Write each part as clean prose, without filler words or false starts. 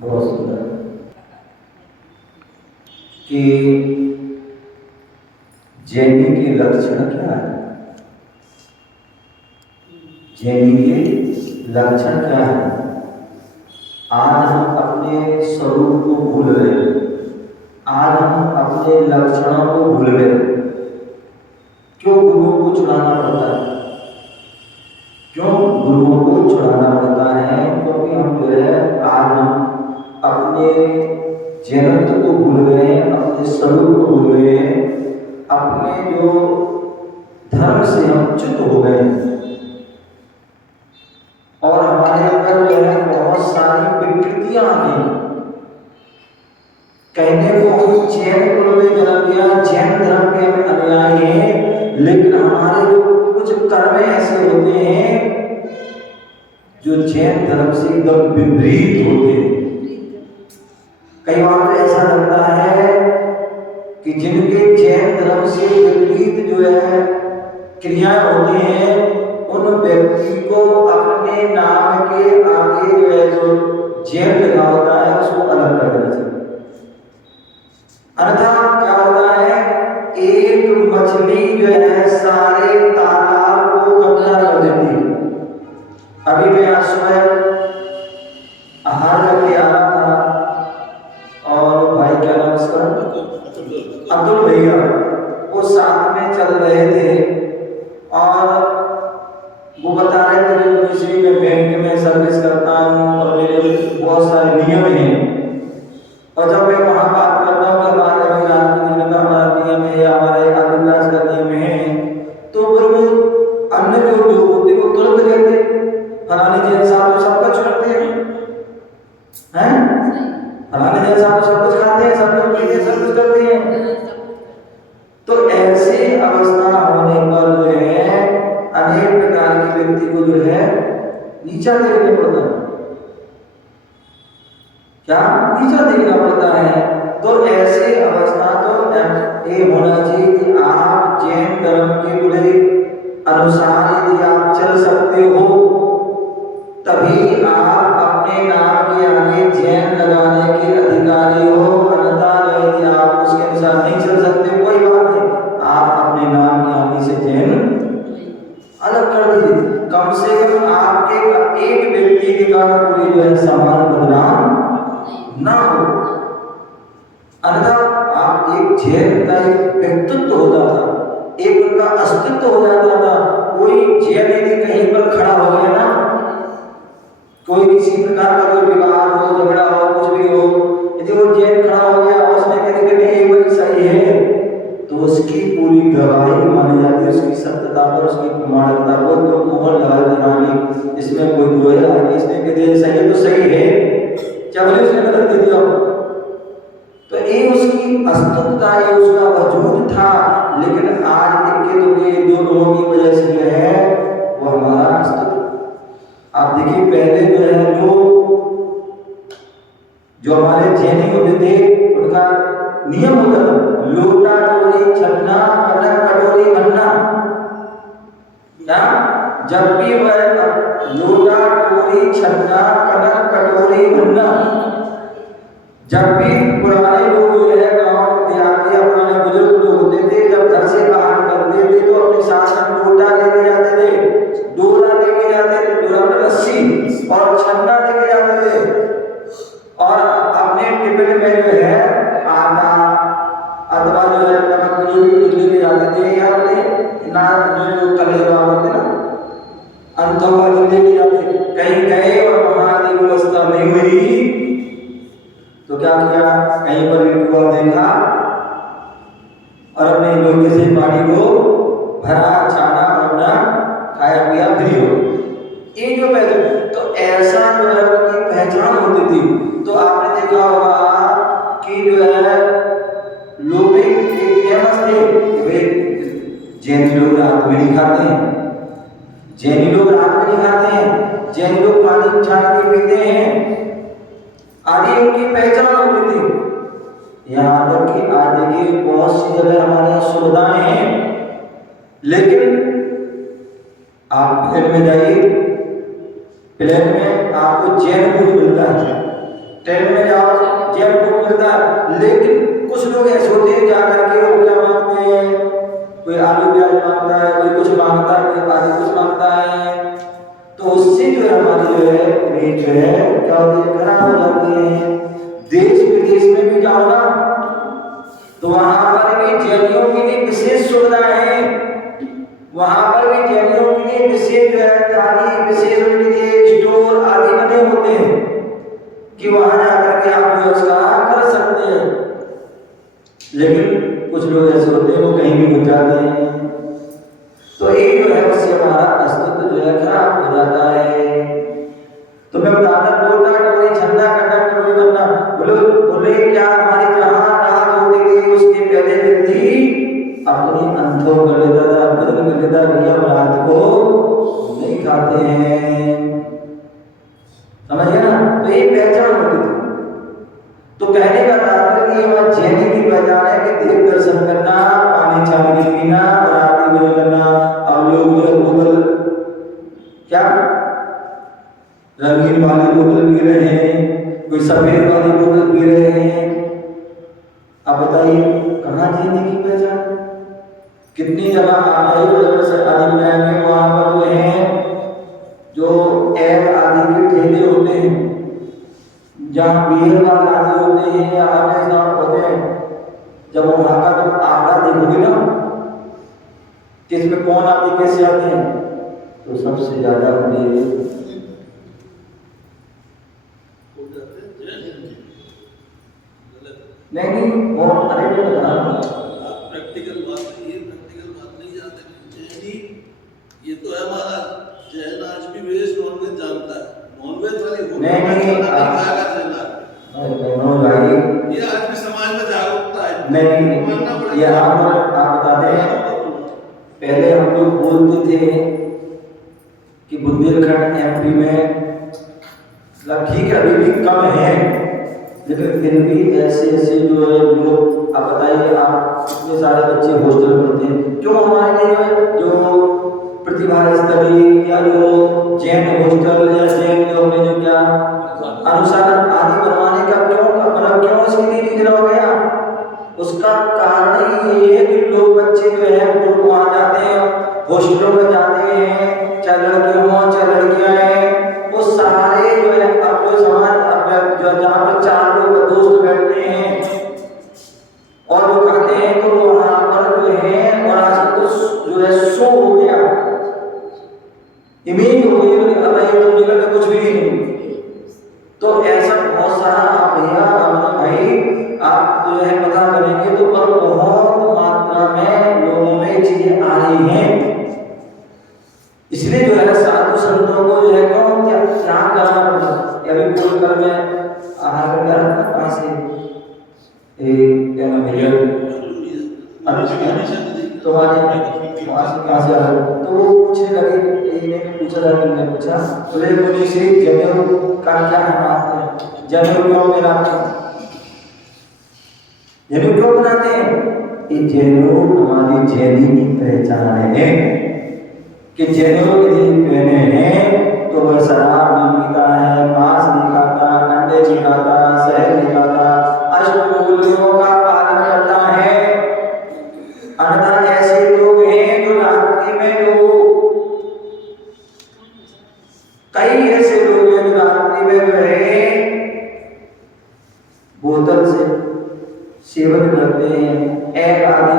बहुत सुंदर कि जैनी के लक्षण क्या है, जैनी के लक्षण क्या है। आज हम अपने स्वरूप को भूल गए, आज हम अपने लक्षणों को भूल गए। क्यों गुरुओं को छुड़ाना पड़ता है, क्यों गुरुओं को छुड़ाना पड़ता है? क्योंकि हम जो है आज हम अपने जैनत्व को भूल गए, अपने स्वरूप को भूल गए, अपने जो धर्म से हम च्युत हो गए और हमारे अंदर जो है बहुत सारी विकृतियां आ गई। कहने को हम जैन कुल में जन्म लिया, जैन धर्म के हम अनुयायी हैं, लेकिन हमारे जो कुछ कर्म ऐसे होते हैं जो जैन धर्म से एकदम विपरीत होते हैं। कई बार ऐसा लगता है कि जिनके जैन धर्म से विपरीत जो है क्रियाएं होती हैं, उन व्यक्ति को अपने नाम के आगे जो है जो जैन लिखा होता है उसको अलग कर देना चाहिए। अन्यथा क्या होता है, एक मछली जो है सारे तालाब को कब्जा कर देती है। अभी मैं आज सुबह आहार करके आ रहा था और भाई क्या नाम उसका, अब्दुल भैया, वो साथ में चल रहे थे और वो बता रहे थे कि यूनिवर्सिटी में बैंक में सर्विस करता हूँ और मेरे बहुत सारे नियम हैं। और जब मैं वहाँ बात करता हूँ कि हमारे हमारा नियम है, हमारा एक अभ्यास का नियम है, तो फिर वो अन्य जो लोग होते वो तुरंत कहते फलाने जैन साहब तो सब कुछ करते हैं, फलाने जैन साहब तो सब कुछ खाते हैं, सब कुछ पीते हैं, सब कुछ करते हैं। तो ऐसी अवस्था होने पर जो है अनेक प्रकार के व्यक्ति को जो है नीचा देखना पड़ता है, क्या नीचा देखना पड़ता है। तो ऐसी अवस्था तो ये होना चाहिए कि आप जैन धर्म के बुरे अनुसार यदि आप चल सकते हो तभी आप अपने नाम के आगे जैन लगाने के अधिकारी हो। अन्यथा यदि आप उसके अनुसार नहीं चल सकते कोई बात नहीं, आप अपने नाम के आगे से जैन अलग कर दीजिए। कम से कम आपके एक व्यक्ति के कारण पूरी जो है समाज बदनाम ना हो। अन्यथा आप एक जैन का एक व्यक्तित्व होता था, एक उनका अस्तित्व हो जाता था। कोई जैन यदि कहीं पर खड़ा हो गया ना, कोई किसी प्रकार का कोई विवाद हो, झगड़ा हो, कुछ भी हो, यदि वो जैन खड़ा हो गया और उसने कहते कि नहीं वही सही है, तो उसकी पूरी गवाही मानी जाती है, उसकी सत्यता पर, उसकी प्रमाणिकता को तो मोहर लगा देना, इसमें कोई दो है, इसने कहते सही है तो सही है, चाहे उसने गलत दे दिया। तो ये उसकी अस्तित्वता, ये उसका वजूद था। लेकिन आज इक्के दुक्के दो लोगों की वजह से जो है वो हमारा अस्तित्व, आप देखिए पहले जो है जो हमारे जैनी होते थे उनका नियम होता था लोटा डोरी छन्ना कनक कटोरी बनना। क्या जब भी वह लोटा डोरी छन्ना कनक कटोरी बनना, जब भी पुराने लोग जो है गाँव देहाती या पुराने बुजुर्ग जो होते थे जब घर से बाहर निकलते थे तो अपने साथ में लोटा लेके जाते थे, डोरा लेके जाते थे, डोरा में रस्सी और छन्ना लेके जाते थे और अपने टिफिन में जो है आटा अथवा जो है नमक लेके जाते थे या अपने ना जो कलेवा होते ना अंतों लेके जाते। कहीं गए और वहां यदि व्यवस्था नहीं हुई तो क्या किया, कहीं पर भी कुआं देखा और अपने लोटे से पानी को भरा, छाना, अपना खाया पिया फ्री हो। ये जो पहचान, तो ऐसा जो है उनकी पहचान होती थी। तो आपने देखा होगा कि जो है लोग एक फेमस थे, वे जैनी लोग रात में नहीं खाते हैं, जैनी लोग रात में नहीं खाते हैं, जैनी लोग पानी छान के पीते हैं, आदि उनकी पहचान होती थी। यहाँ तक कि आज देखिए बहुत सी जगह हमारे यहाँ सुविधाएं हैं, लेकिन आप प्लेन में जाइए, प्लेन में आपको जैन फूड मिलता है, ट्रेन में जाओ जेब बुक मिलता है, लेकिन कुछ लोग ऐसे होते हैं जा करके वो क्या मांगते हैं, कोई आलू प्याज मांगता है, कोई कुछ मांगता है, कोई आदि कुछ मांगता है, तो उससे जो है हमारी जो है रेट जो है क्या होती है, खराब हो जाती है। देश विदेश में भी जाओ ना तो वहां पर भी जैनियों के लिए विशेष सुविधाएं हैं, वहां पर भी जैनियों के लिए विशेष जो है थाली, विशेष उनके लिए स्टोर आदि बने होते हैं कि वहां जाकर के आप व्यवसाय कर सकते हैं। लेकिन कुछ लोग ऐसे होते हैं वो कहीं भी घुस जाते हैं, तो ये जो है उससे हमारा अस्तित्व जो है खराब हो जाता है। तो मैं बताता लोटा टोरी छन्ना कटा टोरी बनना, बोले क्या हमारी जहां रात होती थी उसके पहले व्यक्ति अपने अंधों कर लेता था, भोजन कर लेता, भैया हम रात को नहीं खाते हैं, समझ गया ना। तो ये पहचान होती थी। तो कहने का तात्पर्य ये जैनी की पहचान है कि देव दर्शन करना, पानी छान के पीना और आरती भोजन करना। अब लोग जो बोतल क्या रंगीन वाली बोतल पी रहे हैं, कोई सफेद वाली बोतल पी रहे हैं। अब बताइए कहाँ जैनी की पहचान? कितनी जगह आदि से आदि बनाएंगे, वहां पर जो है जो एग आदि के ठेले होते हैं, जहाँ बियर बार आदि होते हैं या अन्य स्थान होते हैं, जब वहां का तुम आंकड़ा देखोगे ना कि इसमें कौन आदि कैसे आते हैं, तो सबसे ज्यादा बड़े नहीं वो अरे प्रैक्टिकल बात नहीं जानते। ये तो है हमारा जैन आज भी वेज नॉनवेज जानता है, नॉनवेज वाली नहीं ये आज भी समाज में जागरूकता है। नहीं ये आप बता दें, पहले हम लोग बोलते थे कि बुंदेलखंड एमपी में ठीक है अभी भी कम है, लेकिन फिर भी ऐसे जो है लोग, आप बताइए आप इतने सारे बच्चे हॉस्टल में पढ़ते हैं, क्यों हमारे लिए जो प्रतिभा स्तरीय या जो जैन हॉस्टल या जैन जो क्या अनुसार आदि बनवाने का क्यों इसके लिए निकला हो गया? उसका कारण ये है कि लोग बच्चे जो है वो वहाँ जाते हैं, हॉस्टलों में जाते हैं, चाहे लड़के हों चाहे लड़कियां हैं, वो सारे जो है अब जो समाज जो जहाँ पर 4 लोग दोस्त बैठते हैं और वो खाते हैं, तो वहाँ पर जो है और आजकल तो जो है शो हो गया, इमेज हो गई, तो निकल कुछ भी नहीं। तो ऐसा बहुत सारा भैया भाई आप जो है पता करेंगे तो बहुत मात्रा में लोगों में चीजें आ रही हैं। इसलिए जो है साधु संतों को जो है क्यों क्या करना पड़ता है। अभी बोलकर मैं आहार करता कहाँ से क्या नाम है कहाँ से आ रहा, तो वो पूछने लगे, पूछा था, तुमने पूछा बोले मुझे से जनेऊ का क्या बात है, जनेऊ क्यों बनाते हैं, जनेऊ क्यों बनाते हैं? ये जनेऊ हमारी जैनी की पहचान है कि जनेऊ यदि पहने हैं तो वह शराब नहीं पीता है, मांस नहीं खाता, अंडे नहीं खाता, शहद नहीं खाता, अष्टमूलियों का पालन करता है। अन्यथा ऐसे लोग हैं जो रात्रि में जो कई ऐसे लोग हैं जो रात्रि में जो है बोतल से सेवन करते हैं, एग आदि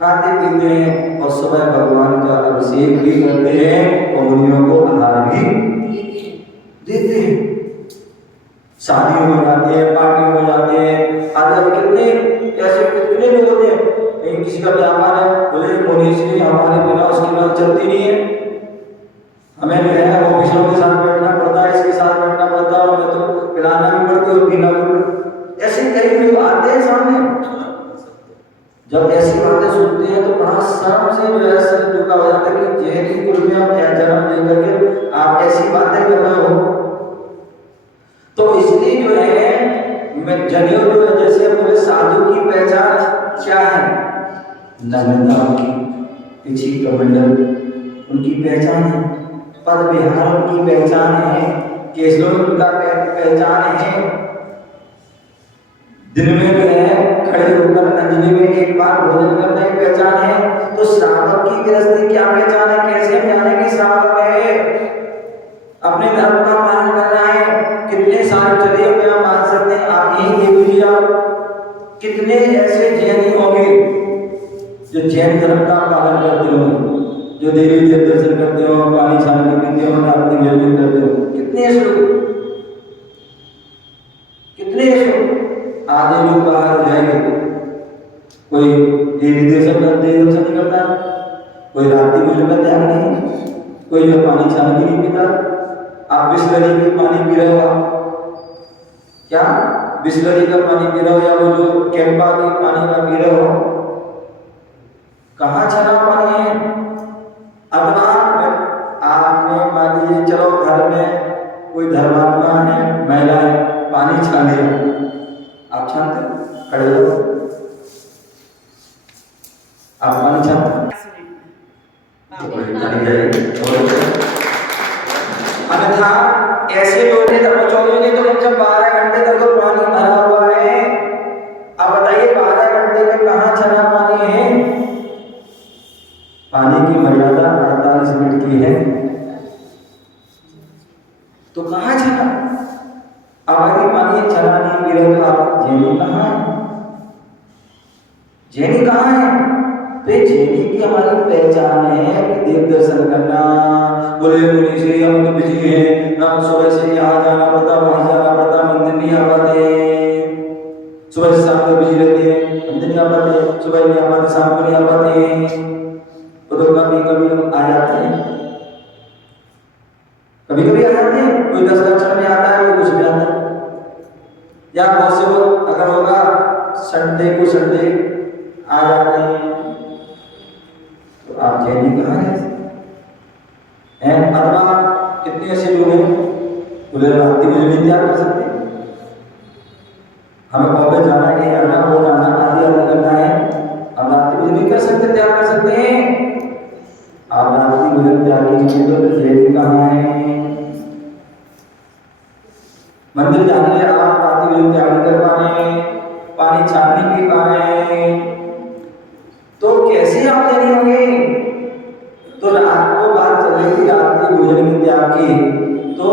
खाते पीते हैं और सुबह भगवान का अभिषेक भी करते हैं और मुनियों को आहार भी देते हैं। शादी हो जाती है, पार्टी हो जाती है, आदि कितने ऐसे कितने लोग होते हैं, कहीं किसी का व्यापार है, बोले मुनि से हमारे बिना उसकी बात चलती नहीं है, हमें जो है ऑफिसरों के साथ बैठना पड़ता है, इसके साथ बैठना पड़ता है, हमें तो पिलाना भी पड़ती है, पीना भी पड़ता है। ऐसे कई लोग आते हैं सामने, जब ऐसी बातें सुनते हैं तो बड़ा शर्म से जो है सर झुका हो जाता है कि जैनी कुल में आप जन्म लेकर के आप ऐसी बातें कर रहे हो। तो इसलिए जो है मैं जनेऊ जो है जैसे बोले साधु की पहचान क्या है, नग्नता की पिछी कमंडल उनकी पहचान है, पद विहार उनकी पहचान है, केसलों उनका पहचान है। दिन में जो है खड़े होकर अंजलि में एक बार भोजन करना ही पहचान है। तो श्रावक की गृहस्थी क्या पहचान है? कैसे हम जाने कि श्रावक है? अपने धर्म का पालन करना है। कितने सारे चलिए मैं मान सकते हैं, आप यही देख लीजिए, आप कितने ऐसे जैनी होंगे जो जैन धर्म का पालन करते हो, जो देवी देव दर्शन करते हो, पानी छाने पीते हो, रात्रि भोजन करते हो। कितने ऐसे लोग, कितने ऐसे आधे लोग बाहर जाएंगे, कोई देवी दर्शन नहीं करता, कोई रात्रि भोजन का त्याग नहीं, कोई जो पानी छाने की नहीं पीता। आप बिस्लरी के पानी पी रहे हो, क्या बिस्लरी का पानी पी रहे हो या वो जो कैंपा के पानी का पी रहे हो? कहाँ छना पानी है? अथवा आपने मान लीजिए चलो घर में कोई धर्मात्मा है, महिला है, पानी छान लिया, आप छानते हो? खड़े हो आप पानी छानते अन्यथा ऐसे लोग हैं तो 24 तो जब 12 घंटे तक तो पानी भरा हुआ है। अब बताइए 12 घंटे में कहाँ छना पानी है? पानी की मर्यादा 48 मिनट की है, तो कहाँ छना? अब अगर पानी छना नहीं पी रहे तो आप जैनी कहाँ है? जैनी कहाँ है? तो जैनी की हमारी पहचान है कि देव दर्शन करना। बोले मुनि श्री हम तो बिजी हैं, हम सुबह से यहाँ जाना पड़ता, वहाँ जाना पड़ता, मंदिर नहीं आ पाते, सुबह से शाम तक बिजी रहते हैं, मंदिर नहीं आ पाते, सुबह नहीं आ पाते, शाम को नहीं आ पाते। तो कभी कभी हम आ जाते हैं, कभी कभी आ जाते हैं, कोई 10 लक्षण में आता है, कोई कुछ में आता है, या बहुत से लोग अगर होगा संडे को संडे आ जाते हैं। तो आप जैनी कहाँ है? अथवा कितने ऐसे लोग हैं बोले रात्रि भोजन नहीं त्याग कर सकते, हमें कॉलेज जाना है, कहीं जाना, वो जाना, आदि आदि करना है, हम रात्रि भोजन नहीं कर सकते, त्याग कर सकते हैं। आप रात्रि भोजन त्याग कीजिए तो जैनी कहाँ है? मंदिर जाने के आप रात्रि भोजन त्याग नहीं कर पा रहे हैं, पानी छान नहीं पी पा रहे हैं, तो कैसे आप जैनी होंगे? तो रात को बात चल रही थी रात्रि भोजन के त्याग की, तो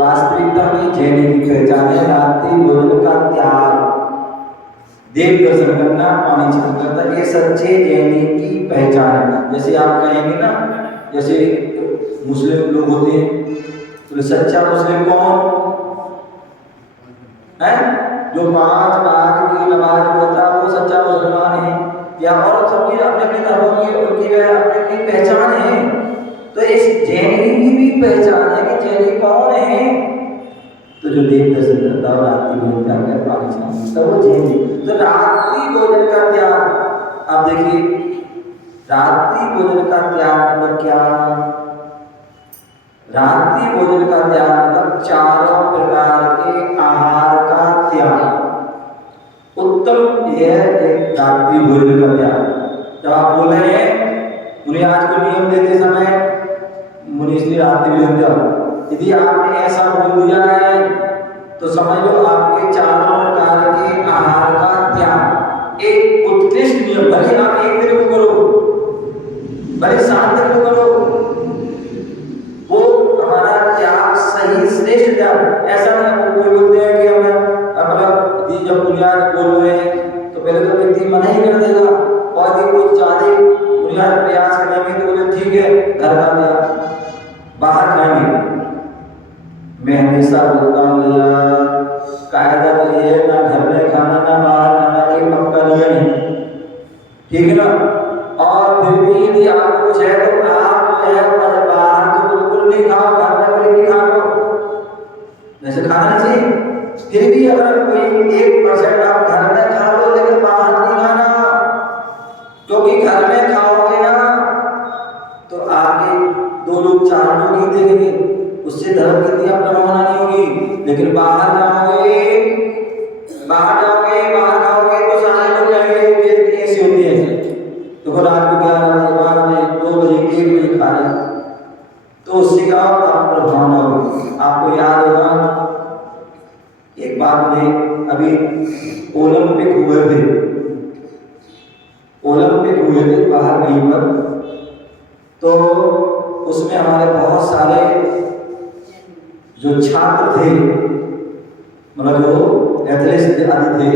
वास्तविकता में जैनी की पहचान है रात्रि भोजन का त्याग, देव दर्शन करना, पानी छान करना, ये सच्चे जैनी की पहचान है। जैसे आप कहेंगे ना, जैसे मुस्लिम लोग होते हैं, तो सच्चा मुस्लिम कौन है? जो 5 बार की नमाज पढ़ता है वो सच्चा मुसलमान है। या और सबकी अपने अपने धर्मों की उनकी अपनी अपनी पहचान है। तो इस जैनी की भी पहचान है कि जैनी कौन है? तो जो देव दर्शन करता है रात्रि भोजन त्याग पानी छानता है वो जैनी। तो रात्रि भोजन का त्याग, आप देखिए रात्रि भोजन का त्याग मतलब क्या? रात्रि भोजन का त्याग मतलब 4 प्रकार के आहार का त्याग। उत्तम यह एक रात्रि भोजन का त्याग। जब आप बोल रहे हैं मुनि आज को नियम देते समय मुनि इसलिए रात्रि भोजन त्याग, यदि आपने ऐसा बोल दिया है तो समझ लो आपके 4 प्रकार के आहार का त्याग एक उत्कृष्ट नियम। भले आप एक दिन को करो, भले 7 दिन को करो, वो हमारा त्याग सही श्रेष्ठ त्याग। ऐसा नहीं कोई बोलते हैं कि हमें मतलब जब बुनियाद बोल रहे हैं तो पहले तो व्यक्ति मना ही कर देगा, और यदि कुछ ज्यादा बुनियाद प्रयास करेंगे तो बोले ठीक है घर का त्याग, बाहर खाएंगे। मैं हमेशा बोलता हूँ यार कायदा तो ये है ना घर में खाना ना बाहर खाना, एक पक्का नियम है, ठीक है ना। और फिर भी यदि आपको कुछ है तो आप जो है बाहर तो बिल्कुल नहीं खाओ, घर में फिर भी खा लो, वैसे खाना नहीं चाहिए। फिर भी अगर कोई 1% आप घर में खा लो लेकिन बाहर नहीं खाना, क्योंकि घर में खाओगे ना तो आगे 2 लोग 4 लोग ही देखेंगे, उससे धर्म की दिया प्रभावना नहीं होगी। लेकिन बाहर जाओगे बाहर खाओगे तो सारे लोग कहेंगे ये ऐसी होती है, तो रात को 11 बजे 12 बजे 2 बजे 1 बजे खा रहे, तो उससे क्या प्रभावना होगी। आपको याद होगा बाहर में अभी ओलंपिक हुए थे बाहर कहीं पर, तो उसमें हमारे बहुत सारे जो छात्र थे, मतलब जो एथलीट्स आदि थे,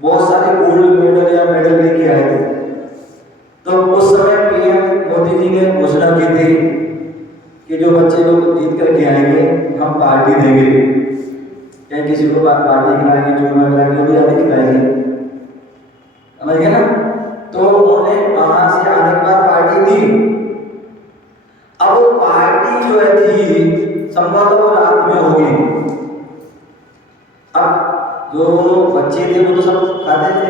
बहुत सारे गोल्ड मेडल या मेडल लेके आए थे। तो उस समय पीएम मोदी जी ने घोषणा की थी कि जो बच्चे लोग जीत करके आएंगे हम पार्टी देंगे, या किसी को पार्टी खिलाएंगे, चूरमा खिलाएंगे, जो भी आदि खिलाएंगे, समझ गए ना। तो उन्होंने वहां से आने के बाद पार्टी दी। अब वो पार्टी जो है थी संभवतः वो रात में होगी। अब जो बच्चे थे वो तो सब खाते थे,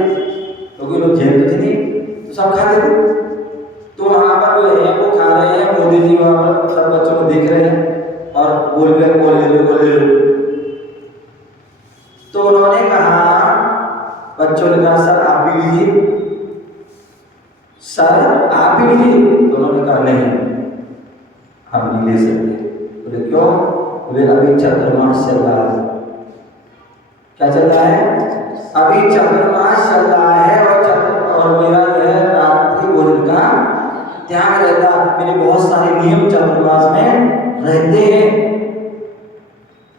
क्योंकि लोग जेल में थे नहीं, तो सब खाते थे। तो वहां पर जो है वो खा रहे हैं, मोदी जी वहां पर सब बच्चों को देख रहे हैं और बोल रहे हैं, बोल ले लो। तो उन्होंने कहा, बच्चों ने कहा सर आप भी लीजिए, सर आप भी लीजिए। तो उन्होंने कहा नहीं हम नहीं ले सकते। बोले क्यों? बोले अभी चंद्रमास चल रहा है। क्या चल रहा है? अभी चंद्रमास चल रहा है और मेरा जो है रात्रि भोजन का त्याग रहता है। मेरे बहुत सारे नियम चंद्रमास में रहते हैं,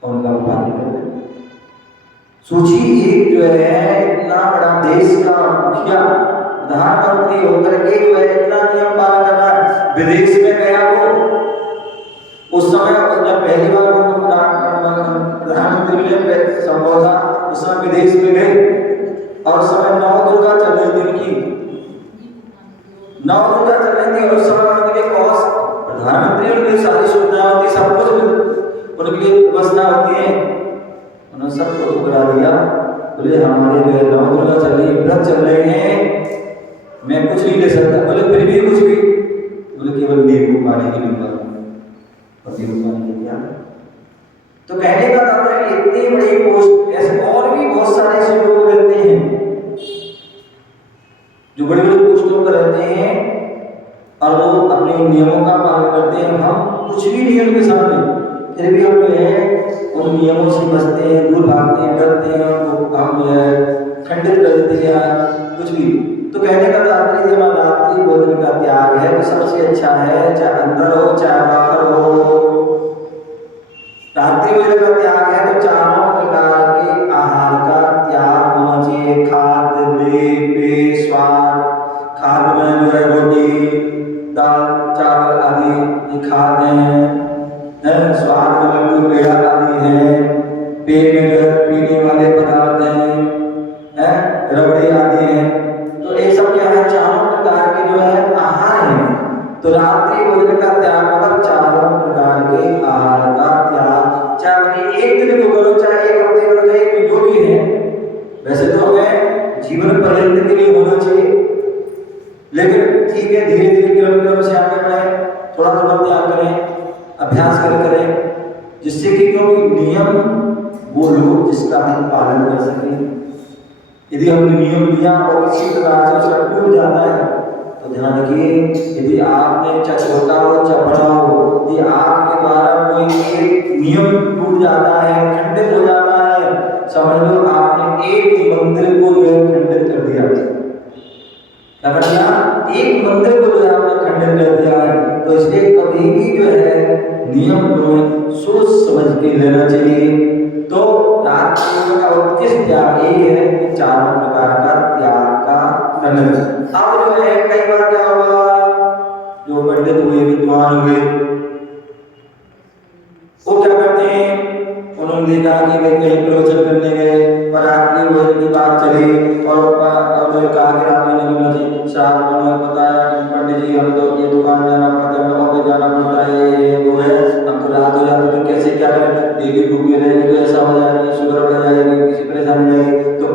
उनका पालन करते हैं। सोचिए एक जो है इतना बड़ा देश का मुखिया प्रधानमंत्री होकर के जो है इतना नियम पालन कर रहा है। विदेश में गया वो, उस समय उसने पहली बार प्रधानमंत्री ने संबोधा, उस समय विदेश में गए और उस समय नवदुर्गा चल रही थी उनकी, नवदुर्गा चल रही थी और उस समय उनके लिए बहुत प्रधानमंत्री उनके लिए सारी सुविधाएं होती, सब कुछ उनके लिए व्यवस्था होती है। उन्होंने सबको ठुकरा दिया। बोले हमारे जो है नवदुर्गा चल रही, व्रत चल रहे हैं, मैं कुछ नहीं ले सकता। बोले फिर भी कुछ भी? बोले केवल नींबू पानी की लूंगा। और नींबू पानी की क्या? तो कहने का मतलब है इतनी बड़ी पोस्ट, ऐसे और भी बहुत सारे ऐसे लोग रहते हैं जो बड़ी बड़ी पोस्टों पर रहते हैं और वो अपने नियमों का पालन करते हैं। हम कुछ भी नियम के सामने, फिर भी हम जो है उन नियमों से बचते हैं, दूर भागते हैं, डरते हैं, तो हम जो है खंडित कर देते हैं कुछ भी। तो कहने का तात्पर्य जब रात्रि भोजन का त्याग है तो सबसे अच्छा है, चाहे अंदर हो चाहे बाहर हो। रात्रि भोजन का त्याग है तो चारों प्रकार के आहार का त्याग होना चाहिए। खाद्य, पेय, स्वाद, खाद्य में जो है रोटी, दाल, चावल आदि खाद्य हैं, स्वाद में लड्डू, पेड़ा आदि है, पेय में जो है पीने वाले पदार्थ हैं, रबड़ी आदि है। तो ये सब क्या है? चारों प्रकार के जो है आहार हैं। तो रात्रि भोजन का त्याग मतलब चारों प्रकार के आहार का त्याग, चाहे एक दिन को करो, चाहे एक हफ्ते करो, चाहे जो भी है। वैसे तो हमें जीवन पर्यंत के लिए होना चाहिए, लेकिन ठीक है धीरे धीरे क्रम से आगे बढ़े, थोड़ा थोड़ा त्याग करें, अभ्यास करें, जिससे कि क्योंकि नियम वो लोग जिसका हम पालन कर सकें। यदि हमने नियम लिया और किसी प्रकार से उसका टूट जाता है तो ध्यान रखिए, यदि आपने चाहे छोटा हो चाहे बड़ा हो, यदि आपके द्वारा कोई एक नियम टूट जाता है, खंडित हो जाता है, समझ लो आपने एक मंदिर को जो है खंडित कर दिया। क्या कर दिया? एक मंदिर को जो है आपने खंडित कर दिया है। तो इसलिए कभी भी जो है नियम जो है सोच समझ के लेना चाहिए। तो रात्रि का उत्कृष्ट त्याग ये है कि चारों प्रकार का त्याग का दंड। अब जो है कई बार क्या हुआ, जो पंडित हुए, विद्वान हुए, वो क्या करते हैं, उन्होंने देखा कि भाई कहीं प्रवचन करने गए और रात्रि भोजन की बात चली और कहा कि रात में निकलना चाहिए। साहब उन्होंने बताया कि पंडित जी हमें तो ये दुकान जाना पड़ता है, ऑफिस जाना पड़ता है, वो है, हम तो रात हो जाती है, कैसे क्या करें, डेली भूखे रहेंगे तो ऐसा हो जाएगी, शुगर बढ़ जाएगी, किसी परेशानी जाएगी, तो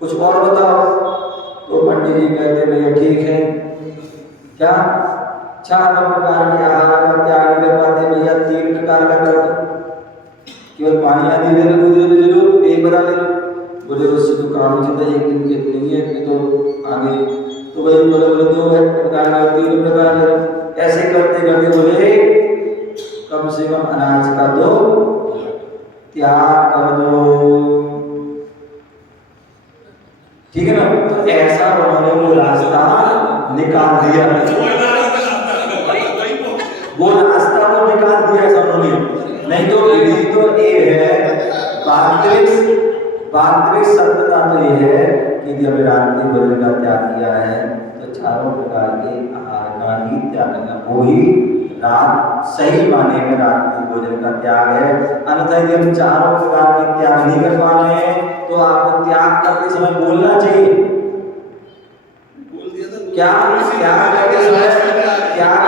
कुछ और बताओ। तो पंडित जी कहते भैया ठीक है, क्या चार प्रकार के आहार का त्याग नहीं कर पाते भैया, 3 प्रकार का कर दो, केवल पानी आदि ले लो, दूध ले लो, पेय बना ले लो। बोले उससे तो काम नहीं चलता, एक दिन के नहीं है कि तो आगे। तो भाई बोले 2 प्रकार का, 3 प्रकार का, ऐसे करते करते बोले कम से कम अनाज का तो त्याग कर दो। ठीक है ना? तो ऐसा उन्होंने वो रास्ता निकाल दिया, वो रास्ता वो निकाल दिया उन्होंने। नहीं तो विधि तो ये है, वास्तविक सत्यता तो ये है कि जब रात्रि भोजन का त्याग किया है तो चारों प्रकार के आहार का ही त्याग करना, वो ही रात सही माने में रात्रि भोजन का त्याग है। अन्यथा यदि हम चारों प्रकार के त्याग नहीं कर पा रहे हैं तो आपको त्याग करते समय बोलना चाहिए। क्या त्याग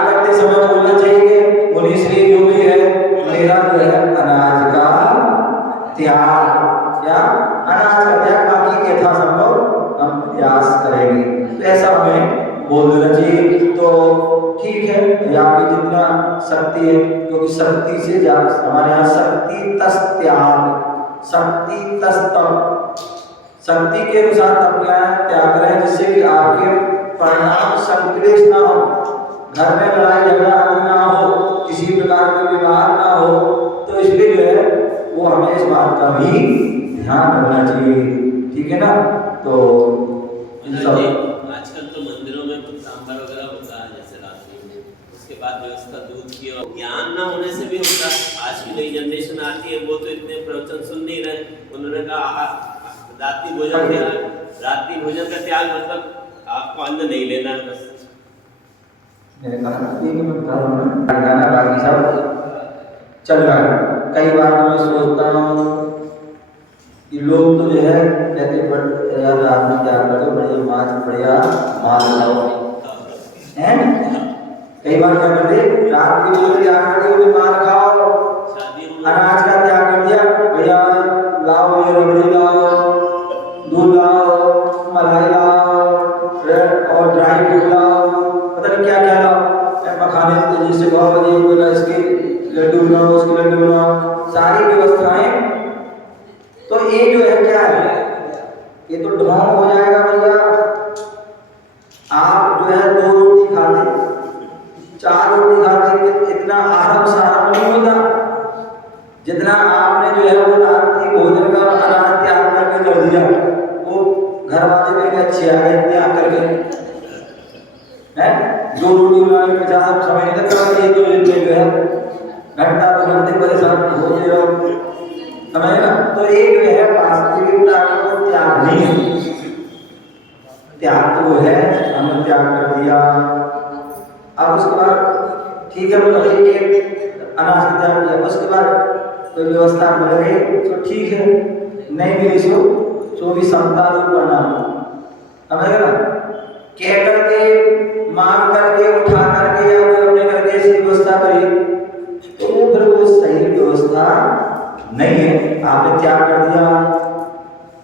करते समय बोलना चाहिए मुनिश्री जो भी है, मेरा जो है अनाज का त्याग, क्या अनाज का त्याग, बाकी यथासंभव हम प्रयास करेंगे, तो ऐसा हमें बोल देना चाहिए। तो ठीक है, आपकी जितना शक्ति है, क्योंकि शक्ति से हमारे यहाँ शक्ति तस त्याग, शक्ति तस तप, शक्ति के अनुसार तब क्या है त्याग करें, जिससे कि आपके परिणाम संक्लेश ना हो, घर में लड़ाई झगड़ा आदि ना हो, किसी प्रकार का विवाद ना हो। तो इसलिए जो है वो हमें इस बात का भी ध्यान रखना चाहिए। ठीक है ना? तो आजकल तो मंदिरों में सांभर वगैरह होता है जैसे रात्रि में, उसके बाद व्यवस्था दूध की, और ज्ञान ना होने से भी होता है। आज की नई जनरेशन आती है, वो तो इतने प्रवचन सुन नहीं रहे। उन्होंने कहा रात्रि भोजन का त्याग मतलब आपको अन्न नहीं लेना है बस। मैंने कहा बाकी सब चल रहा है। कई बार मैं सोचता हूँ कि लोग तो जो है कहते यार रात में क्या करो, बढ़िया माल लाओ हैं। कई बार क्या करते, रात के लिए त्याग करके माल खाओ, अनाज का त्याग कर दिया, भैया लाओ ये रबड़ी लाओ, दूध लाओ, मलाई लाओ और ड्राई फ्रूट लाओ, पता नहीं क्या क्या लाओ, मखाने तेजी से बहुत बढ़िया, इसके लड्डू बनाओ, उसके लड्डू बनाओ, सारी व्यवस्थाएं। तो ये जो है क्या है, ये तो ढोंग हो जाएगा भैया। आप जो है 2 रोटी खाते, 4 रोटी खाते, इतना आराम साराम नहीं होता जितना आपने जो है वो रात्रि भोजन का अनाज त्याग करके कर दिया। वो घर वाले कहेंगे अच्छे आ गए त्याग करके है, 2 रोटी बनाने में ज़्यादा समय नहीं लगता, ये तो जो है घंटा 2 घंटे परेशान हो जाएगा, समझ ना? तो एक जो है वास्तविकता को त्याग नहीं है, त्याग तो वो है हमने त्याग कर दिया। अब उसके बाद ठीक है, मतलब एक अनाज का त्याग किया, उसके बाद कोई व्यवस्था मिल गई तो ठीक है, नहीं मिली सो भी समता रूप बना, समझ ना? कह करके, मांग करके, उठा करके या कोई अपने करके ऐसी व्यवस्था करी तो वो फिर वो सही व्यवस्था नहीं है। आपने त्याग कर दिया,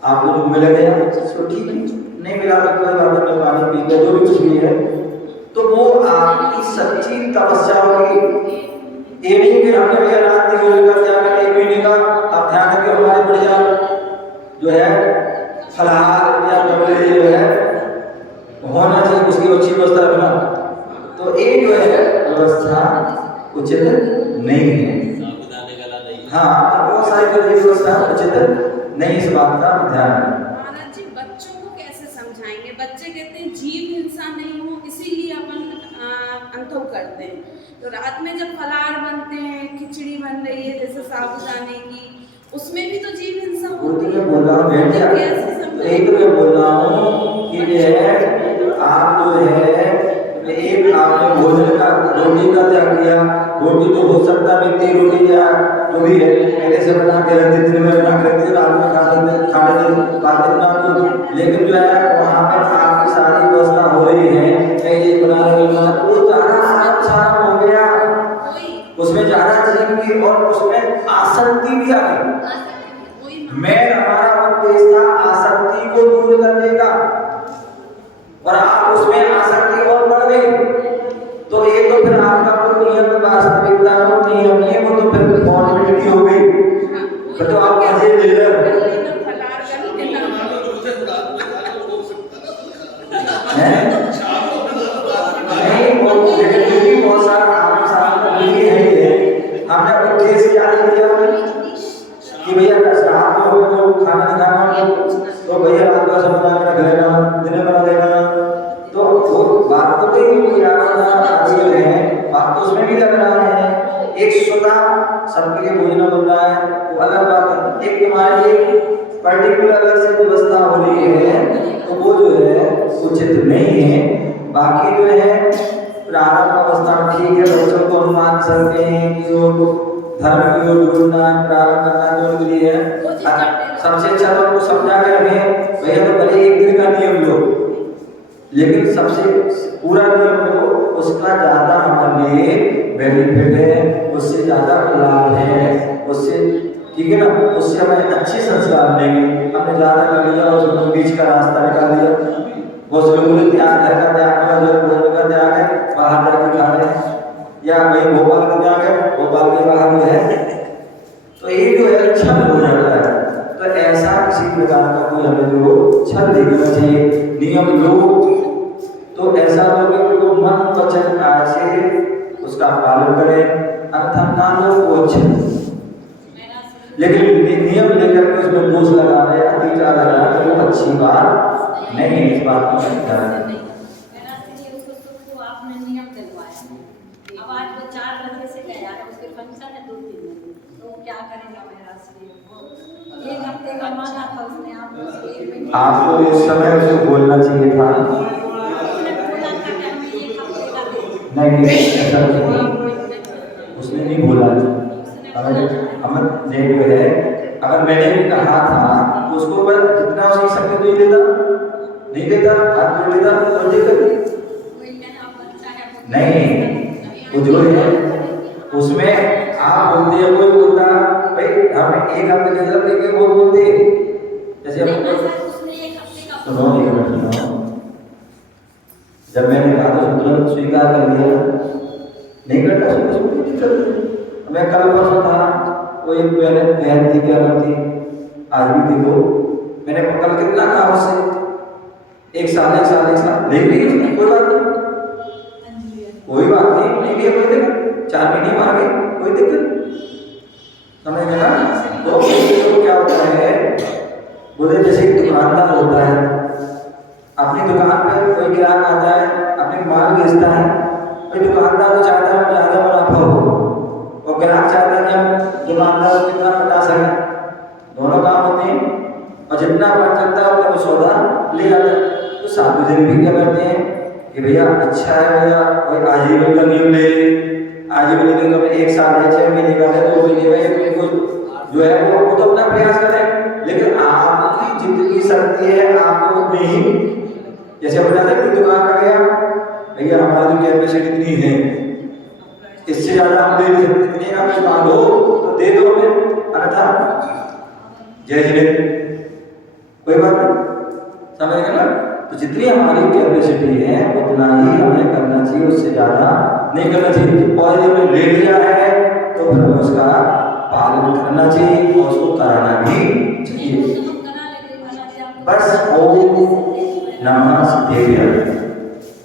आपको जो मिल गया तो ठीक है, नहीं मिला तो कोई बात नहीं, पानी पी गया, जो भी कुछ भी है, तो वो आपकी सच्ची तपस्या होगी। ये नहीं कि हमने भैया रात दिन भोजन का त्याग करके 1 महीने का अब ध्यान रखिए, हमारे बढ़िया जो है फलाहार या प्रबल जो है होना चाहिए, उसकी अच्छी व्यवस्था रखना। तो ये जो है व्यवस्था उचित नहीं है। हाँ, बहुत सारी व्यवस्था उचित नहीं, इस बात का ध्यान रखें। महाराज जी, बच्चों को कैसे समझाएंगे? बच्चे कहते हैं जीव हिंसा नहीं हो, इसीलिए अपन अंतव करते हैं। तो रात में जब फलाहार बनते हैं, खिचड़ी बन रही है जैसे साबूदाने की, उसमें भी तो जीव हिंसा होती है। बोल रहा हूँ एक मैं बोल रहा हूँ कि आप जो है एक आपने भोजन का रोटी का त्याग किया, रोटी तो हो सकता है व्यक्ति रोटी या जो भी है पहले से बना के रखते, दिन में बना के रखते, रात में खा लेते बातें बना दो, लेकिन जो है वहाँ पर आपकी सारी व्यवस्था हो रही है, ये बना रहे वो सारा हो गया, उसमें ज्यादा चीज की और उसमें आसक्ति भी आ गई। मैं हमारा उद्देश्य था आसक्ति को दूर करने का, और आप उसमें आसक्ति और बढ़ गई, तो ये तो फिर आपका तो नियम वास्तविकता तो नियम नहीं, वो तो फिर फॉर्मेलिटी हो गई, फिर तो आप मजे ले रहे हो नहीं, वो भी बहुत सारा आप साथ में है। हमने उद्देश्य क्या लिया कि भैया एक तुम्हारी पर्टिकुलर अलग से व्यवस्था हो रही है, तो वो जो है उचित नहीं है। बाकी जो है प्रारंभ अवस्था में ठीक है, बच्चों को हम मान सकते हैं कि वो धर्म की ओर जुड़ना है, प्रारंभ करना जो के लिए है। सबसे अच्छा तो उनको समझा कर रखें भैया, तो भले एक दिन का नियम लो, लेकिन सबसे पूरा नियम लो, उसका ज्यादा हमारे लिए बेनिफिट है, उससे ज्यादा लाभ है, उससे ठीक है ना, उससे हमें अच्छे संस्कार मिलेंगे। हमने ज्यादा कर लिया और उसमें बीच का रास्ता निकाल दिया, वो लोगों त्याग घर का त्याग का जो भोजन का त्याग है बाहर जाके खा रहे हैं, या वही भोपाल का त्याग है भोपाल के बाहर में है, तो ये जो है छल हो जाता है। तो ऐसा किसी प्रकार का कोई हमें जो छल नहीं करना चाहिए। नियम लो तो ऐसा लो कि वो मन वचन काया से उसका पालन करें, अन्यथा ना लो वो अच्छा, लेकिन नियम लेकर के उसमें दोष लगा रहे, अतिचार लगा रहे, वो अच्छी बात नहीं है। इस बात को समझा आपने नियम दिलवाया, अब आज वो 4 बजे से गया है, उसके फंक्शन है 2-3 दिन, तो क्या करेगा मेरा श्री? 1 हफ्ते का माना था उसने, आपको उस समय उसको बोलना चाहिए था। उसने बोला था कि हमें 1 हफ्ते का दे। नहीं ऐसा नहीं, उसने नहीं बोला। हमने जो है, अगर मैंने भी कहा था तो उसको पर जितना उसकी शक्ति नहीं देता, नहीं देता, हाथ जोड़ देता तो देकर नहीं, वो जो है उसमें आप बोलते हैं, कोई बोलता भाई हमें 1 हफ्ते के अंदर देंगे, वो बोलते जैसे सुनो जब मैंने कहा तो तुरंत स्वीकार कर लिया, नहीं करता उसमें दिक्कत नहीं। मैं कल परसों था, वो एक बहन थी, क्या नाम थी, आज भी देखो, मैंने कल कितना कहा उससे, 1 साल नहीं ली, कोई बात नहीं, कोई बात नहीं लिया, कोई दिक्कत, 4 महीने में आ गए, कोई दिक्कत, समझ गए ना। तो क्या होता है, बोले जैसे एक दुकानदार होता है, अपनी दुकान पर कोई ग्राहक आता है, अपने माल बेचता है, कोई दुकानदार तो चाहता है ज्यादा मुनाफा हो, और ग्राहक चाहता है कि हम दुकानदार को कितना बता सकें, दोनों काम होते हैं, और जितना बढ़ सकता है उतना वो सौदा ले आता है। तो सार्वजनिक भी क्या करते हैं कि भैया अच्छा है भैया, कोई आजीवन का नियम ले, आजीवन नियम में 1 साल है, 6 महीने का है, 2 महीने का है, जो है वो तो अपना प्रयास करें, लेकिन आपकी जितनी शक्ति है आपको उतनी ही, जैसे बता दें कि दुकान पर गया भैया हमारी जो कैपेसिटी इतनी है, इससे ज्यादा हम दे नहीं सकते, इतनी आप मांगो तो दे दो हमें, अन्यथा जय जिनेन्द्र, कोई बात नहीं, समझ गए ना। तो जितनी हमारी कैपेसिटी है उतना ही हमें करना चाहिए, उससे ज्यादा नहीं करना चाहिए। और जब हमने ले लिया है तो फिर हमें उसका पालन करना चाहिए और उसको कराना भी चाहिए। बस ओम नमः शिवाय।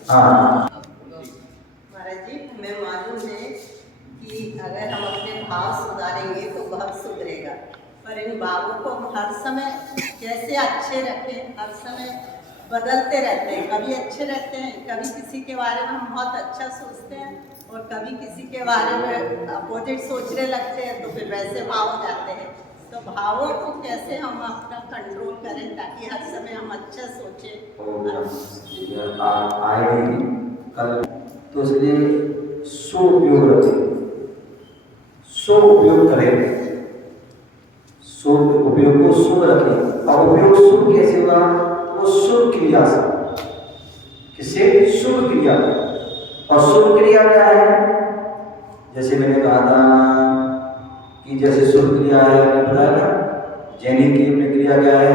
हाँ महाराज जी, हमें मालूम है कि अगर हम अपने भाव सुधारेंगे तो घर सुधरेगा, पर इन भावों को हम हर समय कैसे अच्छे रखें, हर समय बदलते रहते हैं, कभी अच्छे रहते हैं, कभी किसी के बारे में हम बहुत अच्छा सोचते हैं और कभी किसी के बारे में अपोजिट सोचने लगते हैं, तो फिर वैसे भाव हो जाते हैं। तो भावों को कैसे हम अपना कंट्रोल करें ताकि हर समय हम अच्छा सोचें। आएगी कल, तो इसलिए सो उपयोग रखें, सो उपयोग करें, सो उपयोग को शुभ रखें। और उपयोग शुभ कैसे होगा, वो शुभ क्रिया से, किससे, शुभ क्रिया। और शुभ क्रिया क्या है, जैसे मैंने कहा था कि जैसे शुभ क्रिया है, आपने बताया ना, जैनी की अपनी क्रिया क्या है,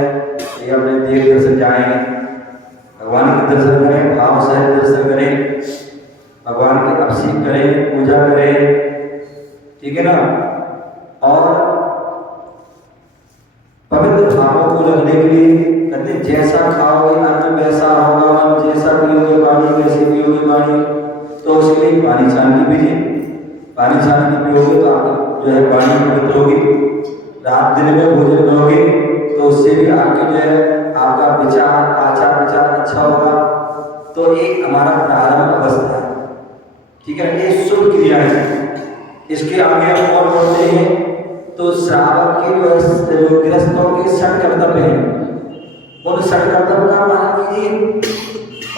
ये अपने देव दर्शन जाएं, भगवान के दर्शन करें, भाव सहित दर्शन करें, भगवान के अभिषेक करें, पूजा करें, ठीक है ना। और पवित्र भावों को रखने के लिए कहते हैं जैसा खाओगे अन्न वैसा होगा मन, जैसा पियोगे पानी वैसे पियोगे पानी। तो उसके लिए पानी छान के पीजिए, पानी छान के पियोगे तो आप जो है पानी पवित्र होगी। रात दिन में भोजन करोगे तो उससे भी आपके जो है आपका विचार, आचार विचार अच्छा होगा। तो एक हमारा प्रारंभ अवस्था है, ठीक है, ये शुभ क्रिया है। इसके आगे हम और बढ़ते हैं तो श्रावक के जो गृहस्थों के षट कर्तव्य हैं, उन षट कर्तव्य का पालन कीजिए।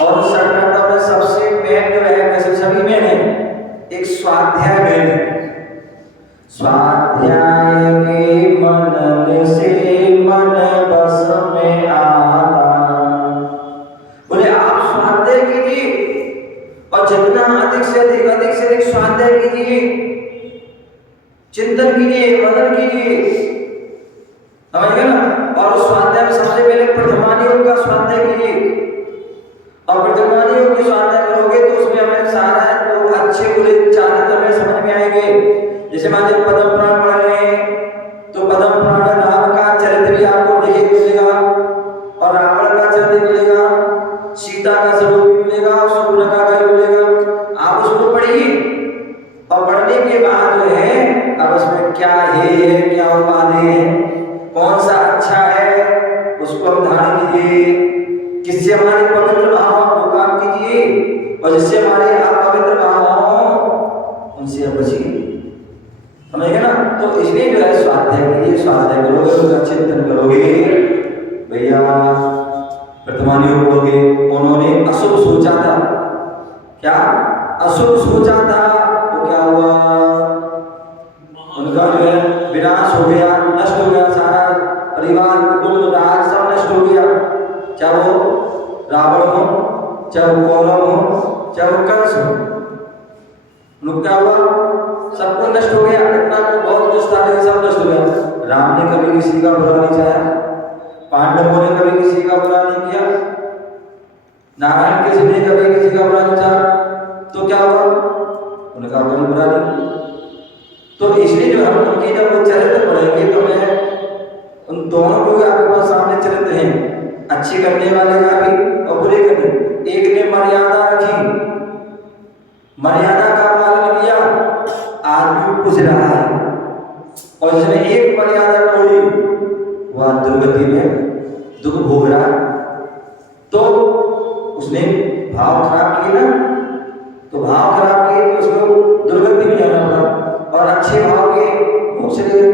और षट कर्तव्य में सबसे मेन जो है, वैसे सभी में है, एक स्वाध्याय में है। स्वाध्याय के मनन से मन बस में आता। बोले आप स्वाध्याय कीजिए और जितना अधिक से अधिक स्वाध्याय कीजिए, चिंतन कीजिए, मनन कीजिए, समझ गए ना। और उस स्वाध्याय में सबसे पहले प्रथमान योग का स्वाध्याय कीजिए। और प्रथमान योग की स्वाध्याय करोगे तो उसमें हमें सारा जो अच्छे बुरे चारित्र में समझ में आएंगे। जैसे मान लीजिए पद्म पुराण पढ़ रहे हैं तो पद्म पुराण राम का चरित्र भी आपको देखने को मिलेगा, और रावण का चरित्र मिलेगा, सीता का स्वरूप भी मिलेगा, और शूर्पणखा का भी मिलेगा। आप उसको पढ़िए और पढ़ने के बाद जो है अब उसमें क्या है, क्या उपाधि है, कौन सा अच्छा है, उसको हम धारण कीजिए। किससे हमारे पवित्र भाव को काम कीजिए, और जिससे हमारे अपवित्र भाव हो उनसे बचिए, समझेगा ना। तो इसलिए जो है स्वाध्याय कीजिए, स्वाध्याय करोगे, उसका चिंतन करोगे, भैया वर्तमान योग पढ़ोगे। उन्होंने अशुभ सोचा था, क्या अशुभ सोचा था, तो क्या हुआ, उनका जो है विनाश हो गया, नष्ट हो गया, सारा परिवार कुटुंब राज सब नष्ट हो गया। चाहे वो रावण हो, चाहे वो कौरव हो, चाहे वो कंस हो, उनका क्या हुआ, सबको नष्ट हो गया। इतना बहुत कुछ था लेकिन सब नष्ट हो गया। राम ने कभी किसी का बुरा नहीं चाहा, पांडवों ने कभी किसी का बुरा नहीं किया, नारायण किसी ने कभी किसी का बुरा नहीं चाहा, तो क्या हुआ, उनका कोई बुरा नहीं। तो इसलिए जो हम उनकी जब वो चरित्र पढ़ेंगे तो मैं उन दोनों को आपके पास सामने चरित्र हैं, अच्छे करने वाले का भी और बुरे करने। एक ने मर्यादा रखी, मर्यादा का पालन किया, आज भी पूछ रहा है, और जिसने एक मर्यादा तोड़ी वह दुर्गति में दुख भोग रहा। तो उसने भाव खराब किए ना, तो भाव खराब किए तो उसको दुर्गति में जाना पड़ा, और अच्छे भाव के मोक्ष गए।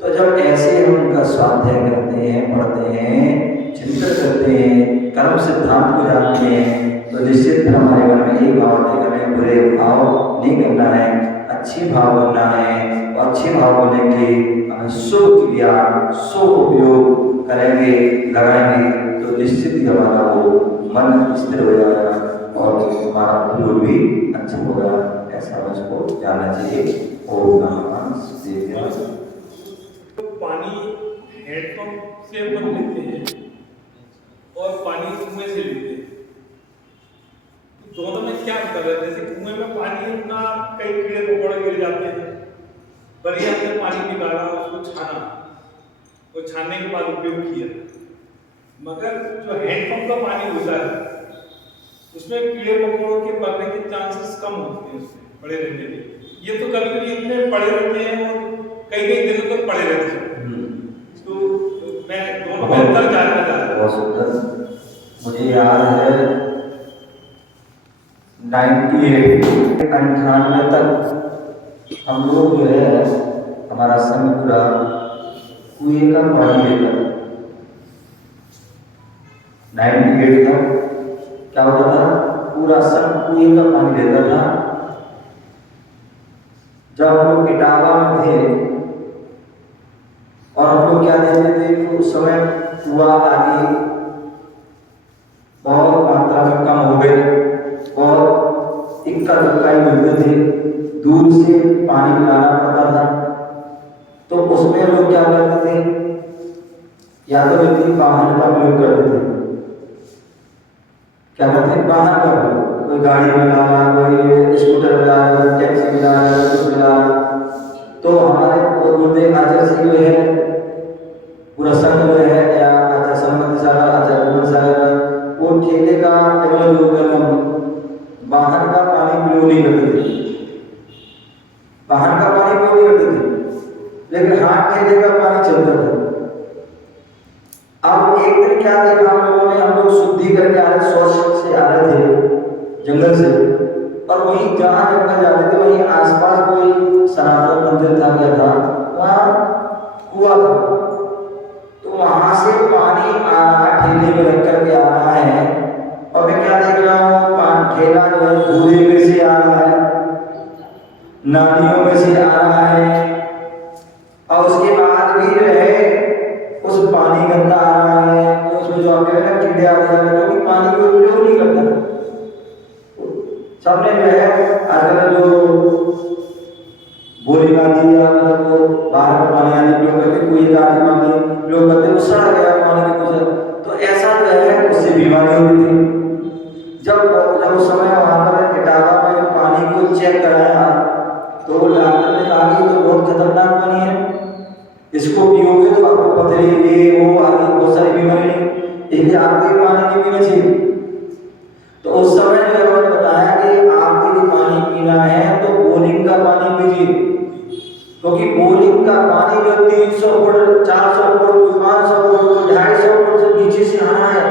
तो जब ऐसे हम उनका स्वाध्याय करते हैं, पढ़ते हैं, चिंतन करते हैं, कर्म सिद्धांत को जानते हैं, तो निश्चित हमारे मन में ये भाव आते हैं, हमें बुरे भाव नहीं करना है, अच्छे भाव करना है। और अच्छे भाव करने के हमें शुभ क्रिया, शुभ उपयोग करेंगे, लगाएंगे, तो निश्चित ही हमारा वो मन स्थिर हो जाएगा और हमारा उपयोग भी अच्छा होगा। ऐसा मुझको जानना चाहिए। ओम नमः शिवाय। पानी हैंडपंप से अपन लेते हैं और पानी कुएं से लेते हैं, तो दोनों में क्या अंतर है? जैसे कुएं में पानी अपना कई कीड़े मकोड़े गिर जाते हैं, बढ़िया से पानी निकाला, उसको छाना, और छानने के बाद उपयोग किया। मगर जो हैंडपंप का पानी होता है उसमें कीड़े मकोड़ों के मरने के चांसेस कम होते हैं, उसमें पड़े रहने के। ये तो कभी कभी इतने पड़े रहते हैं और कई दिनों तक पड़े रहते हैं। तो मैं दोनों में अंतर जानना चाहता हूँ। बहुत सुंदर। मुझे याद है 98 तक हम लोग जो है, हमारा संघ पूरा कुएं का पानी लेता था। 98 तक क्या होता था, पूरा संघ कुएं का पानी लेता था। जब हम लोग इटावा में थे और हम लोग क्या देते थे, तो उस समय कुआ आदि बहुत मात्रा में कम हो गए और इक्का दुक्का ही मिलते थे, दूर से पानी लाना पड़ता था। तो उसमें लोग क्या करते थे, या तो व्यक्ति वाहन का प्रयोग करते थे। क्या करते हैं, वाहन का प्रयोग, कोई गाड़ी में ला रहा, कोई स्कूटर में ला रहा, टैक्सी में ला रहा, कुछ में ला रहा। तो हमारे गुरुदेव आचार्य जी जो है, पूरा संघ जो है, या आचार्य संबंध सागर, आचार्य गुरु सागर, वो ठेले का वाहन का पानी प्रयोग नहीं करते थे, वाहन का पानी प्रयोग नहीं करते थे, लेकिन हाथ ठेले का पानी चलता था। अब एक दिन क्या देखा हम लोगों ने, हम लोग शुद्धि करके आ रहे, शौच से आ रहे थे जंगल से, और वहीं जहाँ जंगल जाते थे वहीं आसपास कोई सनातन मंदिर था, क्या था, वहाँ कुआं था, तो वहां से पानी आ रहा है, ठेले में रख करके आ रहा है, और मैं क्या देख रहा हूँ, ठेला जो है कुएं में से आ रहा है, नालियों में से आ रहा है, और उसके बाद भी जो है उस पानी गंदा आ रहा है, तो उसमें जो आप कह रहे हैं कीड़े आ रहे हैं, क्योंकि पानी को उपयोग नहीं करता। सबने जो है आजकल जो बोरिंग आदि या मतलब वो बाहर का पानी आदि उपयोग करके कोई आदि पानी उपयोग करते हैं, वो सड़ गया पानी के कुछ, तो ऐसा जो है उससे बीमारी होती थी। जब उस समय वहाँ पर इटावा में पानी को चेक कराया, तो डॉक्टर ने कहा कि तो बहुत खतरनाक पानी है, इसको पियोगे तो आपको पथरी ये वो आदि बहुत सारी बीमारी, इसलिए आपको ये पानी नहीं पीना चाहिए। तो उस समय जो है उन्होंने बताया कि आपको यदि पानी पीना है तो बोरिंग का पानी पीजिए, क्योंकि बोरिंग का पानी जो 300 फुट 400 फुट 500 फुट 250 फुट से नीचे से आ रहा है,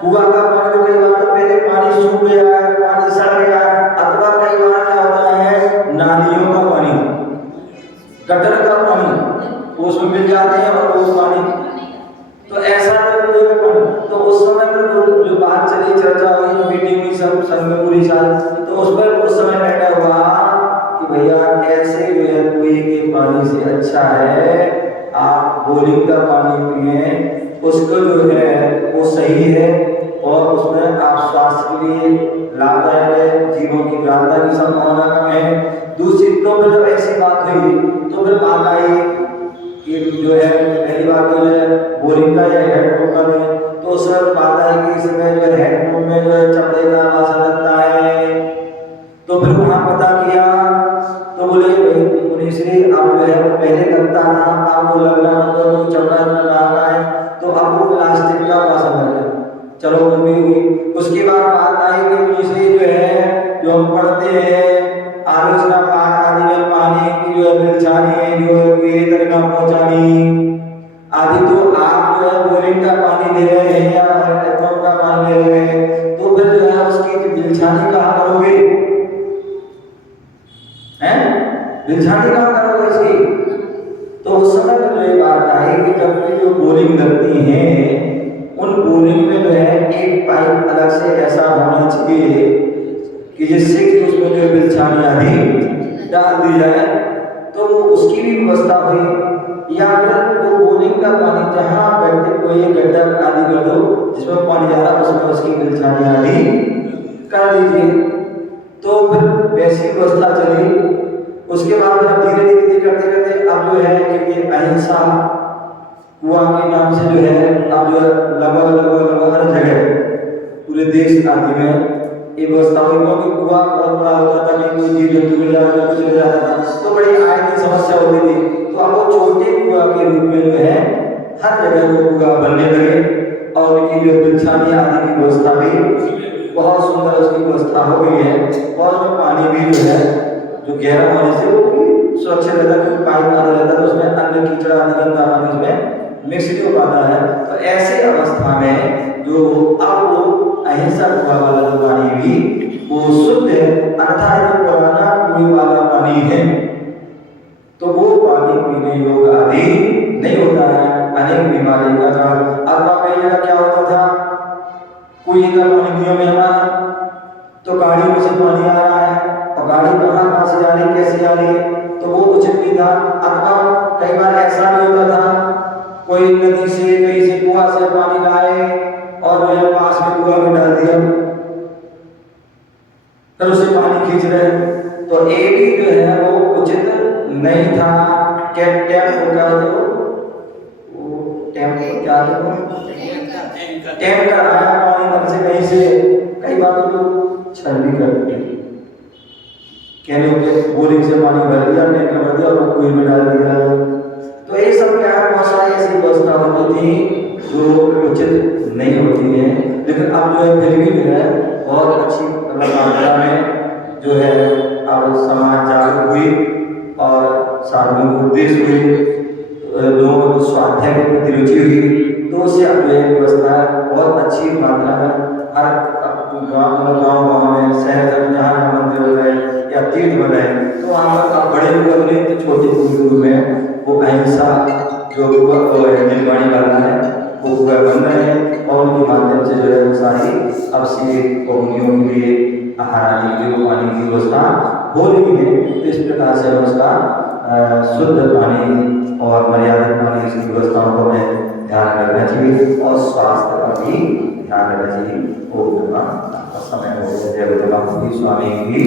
कुआं का पानी तो कई बार तो पहले पानी सूख गया है, पानी सड़ गया है, अथवा कई बार क्या होता है नालियों का पानी, गटर का पानी उसमें मिल जाते हैं और वो पानी, तो ऐसा तो उस समय पर जो बात चली, चर्चा हुई, मीटिंग हुई सब संघ में पूरी साल, तो उस पर उस समय निर्णय हुआ कि भैया ऐसे जो है कुएं के पानी से अच्छा है आप बोरिंग का पानी पिए, उसको जो है वो सही है और उसमें आप स्वास्थ्य के लिए लाभदायक है, जीवों की प्राणता की संभावना कम है। दूसरी तो फिर जब ऐसी बात हुई तो फिर बात आई कि जो है पहली बात तो जो है बोरिंग का या हेडपंप का नहीं, तो उस समय बात आई कि इसमें जो है हेडपंप में जो है चमड़े का वासन लगता है, तो फिर वहाँ पता किया तो बोले मुनीश्री आप जो है वो पहले लगता था, अब वो लग रहा मतलब चमड़ा लग रहा है, तो अब वो प्लास्टिक का वासन लग रहा है। चलो वो भी हुई। उसके बाद बात आई कि मुनीश्री जो है जो हम पढ़ते हैं आलोचना पाठ आदि में पानी की जो है मिलछानी जो है ये तक न पहुँचानी आदि, तो आप जो है बोरिंग का पानी ले रहे हैं या हेडपंप का पानी ले रहे हैं, तो फिर जो है उसकी मिलछानी कहाँ करोगे, हैं मिलछानी कहाँ करोगे इसकी। तो उस समय पर जो ये बात आई कि जब भी जो बोरिंग लगती हैं उन बोरिंग में जो है एक पाइप अलग से ऐसा होना चाहिए कि जिससे कि उसमें जो मिलछानी आदि डाल दी जाए, तो वो उसकी भी व्यवस्था हुई। या फिर वो बोरिंग का पानी जहाँ व्यक्ति को ये गड्ढा आदि कर दो जिसमें पानी जा रहा है उसमें उसकी मिलछानी आदि कर दीजिए, तो फिर वैसी व्यवस्था चली। उसके बाद धीरे धीरे करते करते अब जो है कि ये अहिंसा कुआं के नाम से जो है अब जो लगभग हर जगह पूरे देश आदि में ये व्यवस्था हुई, क्योंकि कुआं बहुत बड़ा होता था, कहीं कोई जीव जंतु मिल जाता था, कुछ मिल जाता था, तो बड़ी आय की समस्या होती थी। तो अब वो छोटे कुआं के रूप में जो है हर जगह वो कुआं बनने लगे और उनकी जो मिलछानी आदि की व्यवस्था भी बहुत सुंदर उसकी व्यवस्था हो गई है, और उसमें पानी भी जो है जो गहरा होने से वो सुरक्षित रहता है, क्योंकि पाइप आदि रहता है तो उसमें अन्य कीचड़ आदि गंदा पानी उसमें मिक्स नहीं हो पाता है। तो ऐसे अवस्था में जो अब वो अहिंसा कुआं वाला जो पानी भी वो शुद्ध है, अर्थात जो पुराना कुएं वाला पानी है तो वो पानी पीने योग्य आदि नहीं होता है, अनेक बीमारी का कारण। अब कई जगह क्या होता था, कुएं का पानी दिया में हमारा तो गाड़ी में से पानी आ रहा है और गाड़ी कहाँ से जा रही कैसे जा रही है, तो वो उचित नहीं था। अब कई बार ऐसा भी होता था कोई नदी से कहीं से कुआं से पानी लाए और जो है पास में कुआं में डाल दिया, फिर उससे पानी खींच रहे, तो ये भी जो है वो उचित नहीं था। टैंकर आया पानी नल से कहीं से, कई बार तो छल भी कर दिया, कहने के बोरिंग से पानी भर दिया, टैंकर भर दिया और कुएं में डाल दिया। तो ये सब क्या है, बहुत सारी ऐसी व्यवस्था होती थी जो उचित नहीं होती है, लेकिन अब जो है फिर भी जो है बहुत अच्छी मात्रा में जो है अब समाज जागरूक हुई और साधुओं को उपदेश हुई, लोगों को स्वाध्याय के प्रति रुचि हुई, तो उससे अब जो है व्यवस्था बहुत अच्छी मात्रा में हर गाँव में शहर जहाँ मंदिर हो गए या तीर्थ बने, तो वहाँ पर बड़े लोग अपने तो छोटे गुरु में वो अहिंसा जो निर्वाणी वाला है वो पूरा बन रहे हैं, और उनके माध्यम से जो है वो सारी अब से कौमियों के लिए आहार के लिए पानी की व्यवस्था हो रही है। तो इस प्रकार से उसका शुद्ध पानी और मर्यादित पानी की व्यवस्थाओं को हमें ध्यान रखना चाहिए, और स्वास्थ्य का भी ध्यान रखना चाहिए। समय हो गया। जय स्वामी की